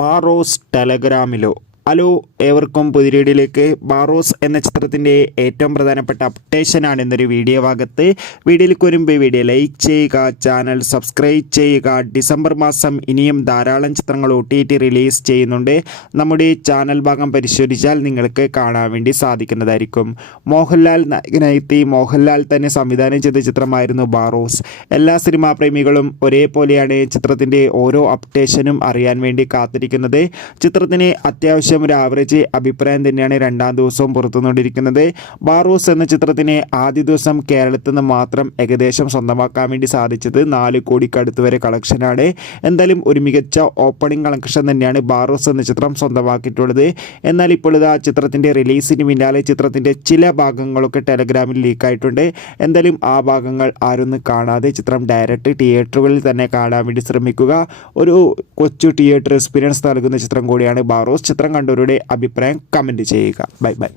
Barroz ടെലഗ്രാമിലോ. Hello, ഏവർക്കും പുതിയ വീഡിയോയിലേക്ക്. ബാറോസ് എന്ന ചിത്രത്തിൻ്റെ ഏറ്റവും പ്രധാനപ്പെട്ട അപ്ഡേഷനാണ് ഇന്നൊരു വീഡിയോ ഭാഗത്ത്. വീഡിയോയിലേക്ക് വരുമ്പോൾ വീഡിയോ ലൈക്ക് ചെയ്യുക, ചാനൽ സബ്സ്ക്രൈബ് ചെയ്യുക. ഡിസംബർ മാസം ഇനിയും ധാരാളം ചിത്രങ്ങൾ OTT റിലീസ് ചെയ്യുന്നുണ്ട്. നമ്മുടെ ചാനൽ ഭാഗം പരിശോധിച്ചാൽ നിങ്ങൾക്ക് കാണാൻ വേണ്ടി സാധിക്കുന്നതായിരിക്കും. മോഹൻലാൽ നായകനായെത്തി മോഹൻലാൽ തന്നെ സംവിധാനം ചെയ്ത ചിത്രമായിരുന്നു ബാറോസ്. എല്ലാ സിനിമാ പ്രേമികളും ഒരേപോലെയാണ് ചിത്രത്തിൻ്റെ ഓരോ അപ്ഡേഷനും അറിയാൻ വേണ്ടി കാത്തിരിക്കുന്നത്. ചിത്രത്തിന് അത്യാവശ്യം ഒരു ആവറേജ് അഭിപ്രായം തന്നെയാണ് രണ്ടാം ദിവസവും പുറത്തുകൊണ്ടിരിക്കുന്നത്. ബാറോസ് എന്ന ചിത്രത്തിന് ആദ്യ ദിവസം കേരളത്തിൽ നിന്ന് മാത്രം ഏകദേശം സ്വന്തമാക്കാൻ വേണ്ടി സാധിച്ചത് 4 കോടിക്കടുത്ത് വരെ കളക്ഷനാണ്. എന്തായാലും ഒരു മികച്ച ഓപ്പണിംഗ് കളക്ഷൻ തന്നെയാണ് ബാറോസ് എന്ന ചിത്രം സ്വന്തമാക്കിയിട്ടുള്ളത്. എന്നാൽ ഇപ്പോൾ ഇതാ ചിത്രത്തിൻ്റെ റിലീസിന് പിന്നാലെ ചിത്രത്തിൻ്റെ ചില ഭാഗങ്ങളൊക്കെ ടെലഗ്രാമിൽ ലീക്കായിട്ടുണ്ട്. എന്തായാലും ആ ഭാഗങ്ങൾ ആരൊന്നും കാണാതെ ചിത്രം ഡയറക്റ്റ് തിയേറ്ററുകളിൽ തന്നെ കാണാൻ വേണ്ടി ശ്രമിക്കുക. ഒരു കൊച്ചു തിയേറ്റർ എക്സ്പീരിയൻസ് നൽകുന്ന ചിത്രം കൂടിയാണ് ബാറോസ്. ചിത്രം കണ്ടവരുടെ അഭിപ്രായം കമൻറ്റ് ചെയ്യുക. Bye bye.